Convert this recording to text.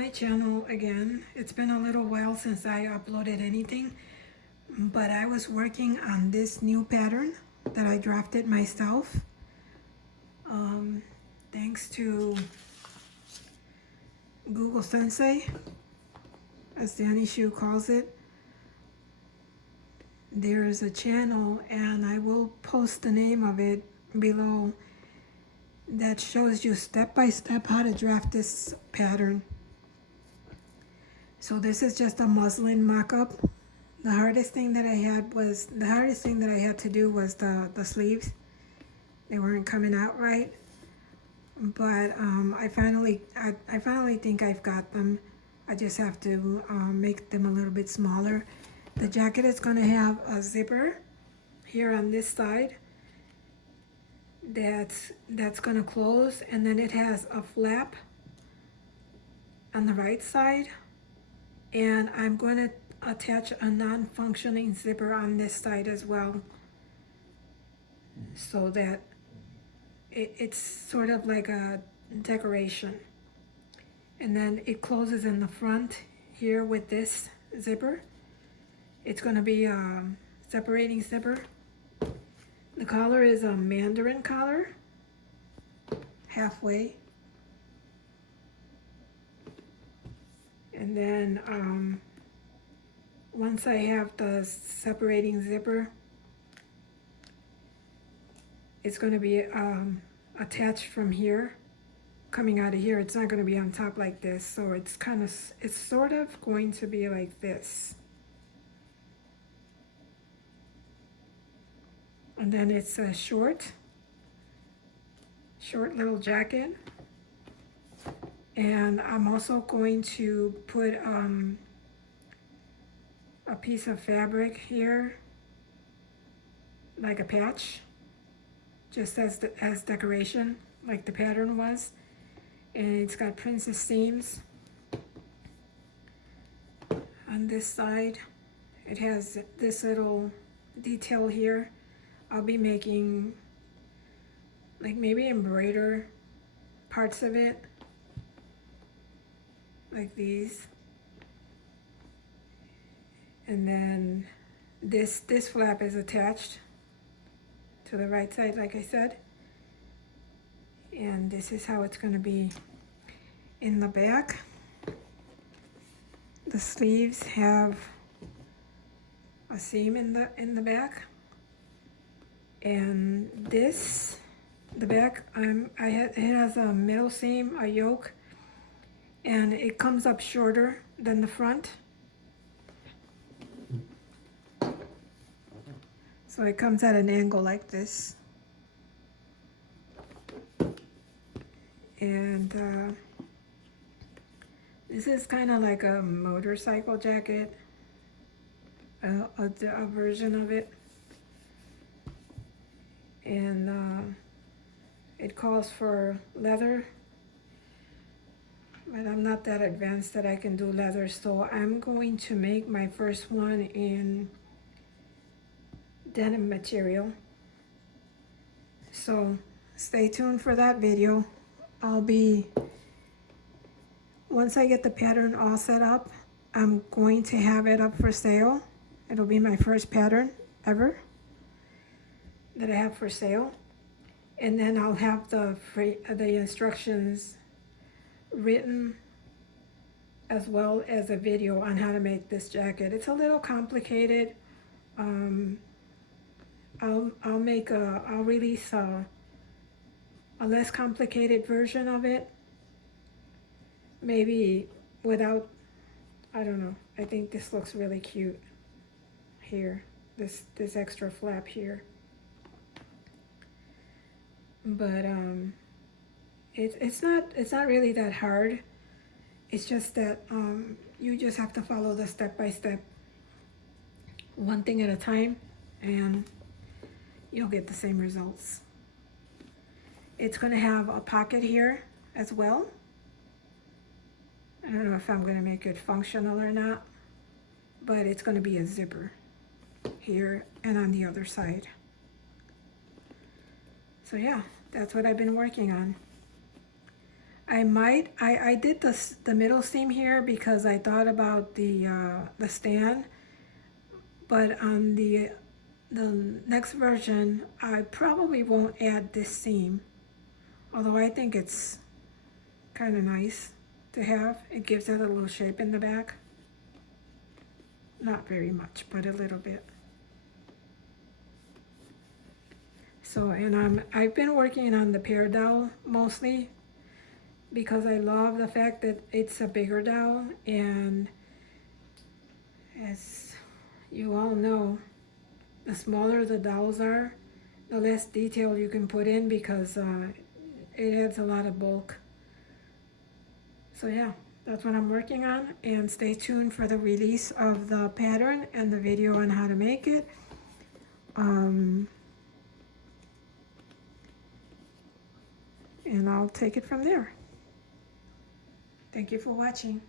my channel again. It's been a little while since I uploaded anything, but I was working on this new pattern that I drafted myself. Thanks to Google Sensei, as Danny Shu calls it. There is a channel, and I will post the name of it below, that shows you step by step how to draft this pattern. So this is just a muslin mock-up. The hardest thing that I had to do was the sleeves. They weren't coming out right, but I finally think I've got them. I just have to make them a little bit smaller. The jacket is going to have a zipper here on this side that's going to close, and then it has a flap on the right side, and I'm going to attach a non-functioning zipper on this side as well, so that it's sort of like a decoration. And then it closes in the front here with this zipper. It's going to be a separating zipper. The collar is a mandarin collar, halfway. And then once I have the separating zipper, it's going to be attached from here, coming out of here. It's not going to be on top like this, so it's sort of going to be like this. And then it's a short little jacket. And I'm also going to put a piece of fabric here, like a patch, just as decoration, like the pattern was. And it's got princess seams on this side. It has this little detail here. I'll be making, like, maybe embroider parts of it, like these. And then this flap is attached to the right side, like I said. And this is how it's going to be in the back. The sleeves have a seam in the back. And the back, it has a middle seam, a yoke, and it comes up shorter than the front. So it comes at an angle like this. And this is kind of like a motorcycle jacket, a version of it. And it calls for leather, but I'm not that advanced that I can do leather, so I'm going to make my first one in denim material. So stay tuned for that video. Once I get the pattern all set up, I'm going to have it up for sale. It'll be my first pattern ever that I have for sale. And then I'll have the instructions written, as well as a video on how to make this jacket. It's a little complicated. I'll release a less complicated version of it, maybe without, I don't know. I think this looks really cute here, this extra flap here. But it's not really that hard. It's just that you just have to follow the step by step, one thing at a time, and you'll get the same results. It's going to have a pocket here as well. I don't know if I'm going to make it functional or not, but it's going to be a zipper here and on the other side. So yeah, that's what I've been working on. I did the middle seam here because I thought about the stand, but on the next version I probably won't add this seam, although I think it's kind of nice to have. It gives it a little shape in the back. Not very much, but a little bit. So, and I've been working on the pear dowel mostly because I love the fact that it's a bigger dowel, and as you all know, the smaller the dowels are, the less detail you can put in because it adds a lot of bulk. So yeah, that's what I'm working on, and stay tuned for the release of the pattern and the video on how to make it. And I'll take it from there. Thank you for watching.